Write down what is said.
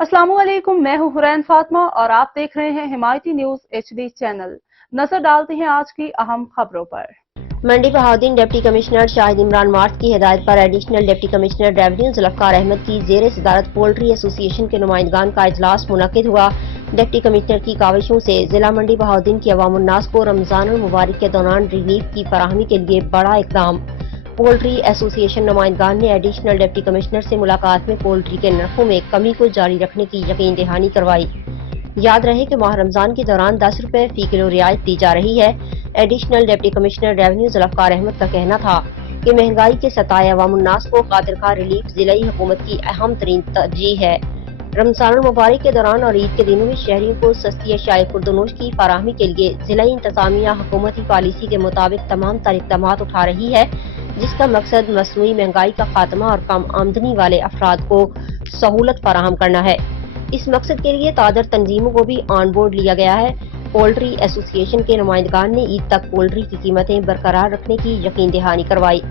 अस्सलाम वालेकुम, मैं हूं हुरैन फातिमा और आप देख रहे हैं हिमायती न्यूज HD चैनल। नजर डालते हैं आज की अहम खबरों पर। मंडी बहाउद्दीन डिप्टी कमिश्नर शाहिद इमरान मार्ट की हिदायत पर additional deputy commissioner revenue Zulfiqar Ahmad की जेर सदारत पोल्ट्री एसोसिएशन के नुमाइंदगान का इजलास मुनक्किद हुआ। डिप्टी कमिश्नर की काविशों से जिला मंडी बहाउद्दीन की अवामुन्नास को रमजान मुबारक के दौरान रिलीफ की फराहमी के लिए बड़ा इकदाम। पोल्ट्री एसोसिएशन नुमाइंदगान ने एडिशनल डिप्टी कमिश्नर से मुलाकात में पोल्ट्री के नरखों में कमी को जारी रखने की यकीन दहानी करवाई। याद रहे कि माह रमजान के दौरान 10 रुपए फी किलो रियायत दी जा रही है। Additional deputy commissioner revenue Zulfiqar Ahmed का कहना था कि महंगाई के सताए अवामुन्नास को खातिरखा रिलीफ जिलाई हुकूमत की अहम तरीन तरजीह है। रमजान मुबारक के दौरान और ईद के दिनों में शहरियों को सस्ती अशाए खुर्दनोश की फराहमी के लिए जिलाई इंतजामिया हुकूमती पॉलिसी के मुताबिक तमाम तर इक़दाम उठा रही है, जिसका मकसद मसनूई महंगाई का खात्मा और कम आमदनी वाले अफराद को सहूलत फराहम करना है। इस मकसद के लिए तादर तंजीमों को भी ऑन बोर्ड लिया गया है। पोल्ट्री एसोसिएशन के नुमाइंदगान ने ईद तक पोल्ट्री की कीमतें बरकरार रखने की यकीन दहानी करवाई।